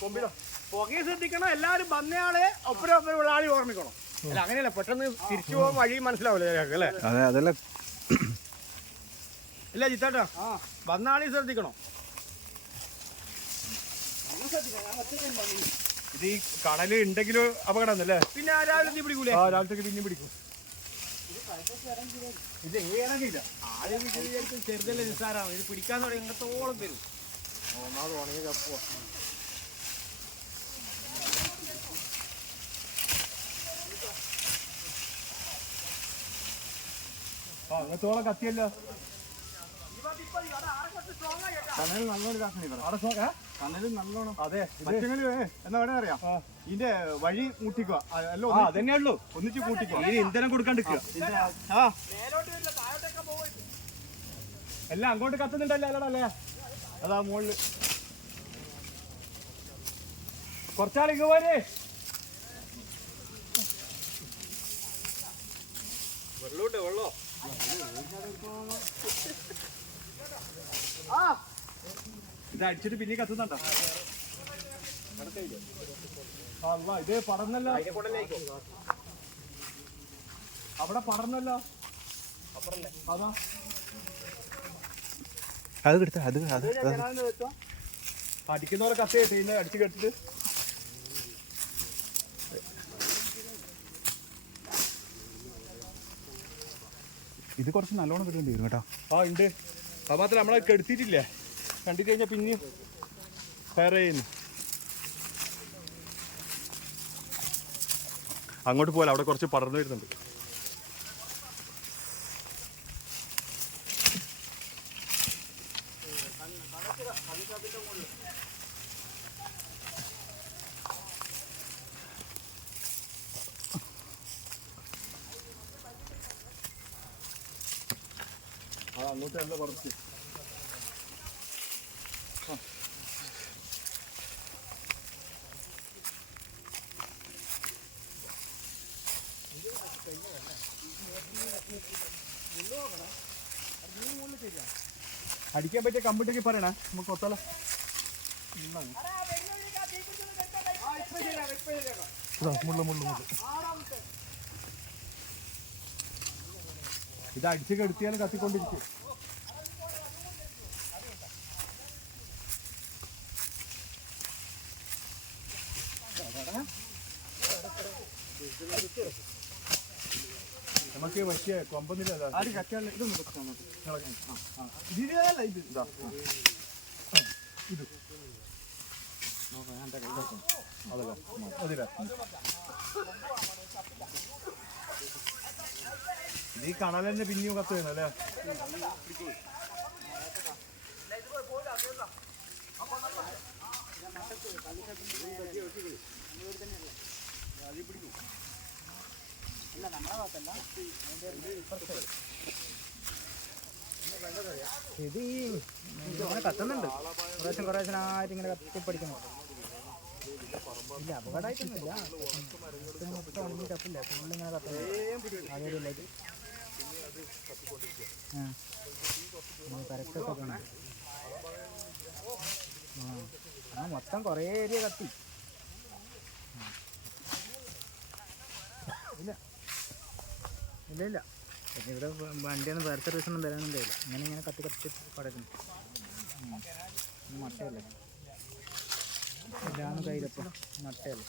കൊമ്പിലോ. പുകയെ ശ്രദ്ധിക്കണം എല്ലാവരും വന്നയാളെ ഒപ്പരം ഒപ്പരം ഉള്ള ആളി ഓർമ്മിക്കണം. അല്ല അങ്ങനെയല്ല പെട്ടെന്ന് തിരിച്ചു പോകാൻ വഴി മനസ്സിലാവില്ല അല്ലേ? അതെ അതല്ല. ഇല്ല ജിത്താട്ടാ വന്ന ആളി ശ്രദ്ധിക്കണം. ഇത് ഈ കടൽ ഉണ്ടെങ്കിലും അപകടം അല്ലേ? പിന്നെ ആ രാവിലെ നീ പിടിക്കൂലേ? ആ രാവിലത്തേക്ക് പിന്നെ പിടിക്കും. ഇത് ഏണങ്ങില്ല ആദ്യം ചെറുതല്ലേ നിസ്സാരാണ് ഇത് പിടിക്കാൻ തുടങ്ങി എങ്ങനത്തോളം വരും. ഒന്നാമത് ഉണങ്ങിയ കപ്പോ അങ്ങനത്തോളം കത്തിയല്ലോ. കനൽ നല്ലോണം ഇതാക്കണേ ഇവിടെ. കനൽ നല്ലോണം. അതെ മറ്റെങ്കിലും എന്നാ വേണേ അറിയാം. ഇതിന്റെ വഴി മൂട്ടിക്കുക അല്ല അതന്നെ ഉള്ളൂ ഒന്നിച്ച് കൂട്ടിക്കുക ഇതിന് ഇന്ധനം കൊടുക്കാണ്ടിരിക്കുക ആ എല്ലാം അങ്ങോട്ട് കത്തുന്നുണ്ടല്ലോ അല്ലടാ അല്ലേ? അതാ മുകളിൽ കുറച്ചാളിങ്ങ് പോരെ. വെള്ളമുണ്ട് വെള്ളോ? ഇത് അടിച്ചിട്ട് പിന്നെ കത്തുന്നുണ്ടോ? അല്ല ഇത് പടർന്നല്ലോ. അവിടെ പടർന്നല്ലോ. അതാ. അത് കിട്ടാ അത് അത് അടിക്കുന്നവരെ കത്തിയിട്ട് ഇന്ന് അടിച്ചു കെട്ടിട്ട്. ഇത് കുറച്ച് നല്ലോണം കിട്ടേണ്ടി വരും കേട്ടോ. ആ ഉണ്ട്. അത് മാത്രമല്ല നമ്മളെ കെടുത്തിട്ടില്ലേ? കണ്ടു കഴിഞ്ഞാൽ പിന്നെ ഫയർ ചെയ്യുന്നു. അങ്ങോട്ട് പോലെ അവിടെ കുറച്ച് പടർന്നു വരുന്നുണ്ട്. അങ്ങോട്ട് കുറച്ച്. അടിക്കാൻ പറ്റിയ കമ്പിട്ടൊക്കെ പറയണേ നമുക്ക് ഒത്തല. മുള്ളു മുള്ളു മുള്ളു. ഇത് അടിച്ച് കെടുത്തിയാലും കത്തിക്കൊണ്ടിരിക്കും. നമുക്ക് പറ്റിയ കൊമ്പൊന്നില്ല ആര് കറ്റാളില്ല ഇതൊന്നും വെച്ചാൽ മതി. ഇതിലല്ല ഇത്. ഇതാ. അതല്ല അതില്ല. ഇത് ഈ കണൽ തന്നെ പിന്നെയും കത്ത് വേണം അല്ലേ? ഇത് ഈ ഇങ്ങനെ കത്തുന്നുണ്ട്. കുറേശ്ശം കുറേശ്ശനായിട്ട് ഇങ്ങനെ കത്തിപ്പടിക്കുന്നു. ഇല്ല അപകടമായിട്ടൊന്നുമില്ല. കത്തില്ല. ഫുള്ളിങ്ങനെ കത്തുന്നു അതൊരു ലൈറ്റ് മൊത്തം കുറേ ഏരിയ കത്തി. ഇല്ല. ഇല്ല ഇല്ല. പിന്നെ ഇവിടെ വണ്ടിയൊന്നും വേറെ സർവീസ് ഒന്നും വരാനൊന്നുമില്ല ഇങ്ങനെ ഇങ്ങനെ കത്തി കത്തി പടക്കുന്നു. മട്ടയല്ലേ? ഇതാണ് കയ്യിലപ്പം മട്ടയല്ലേ?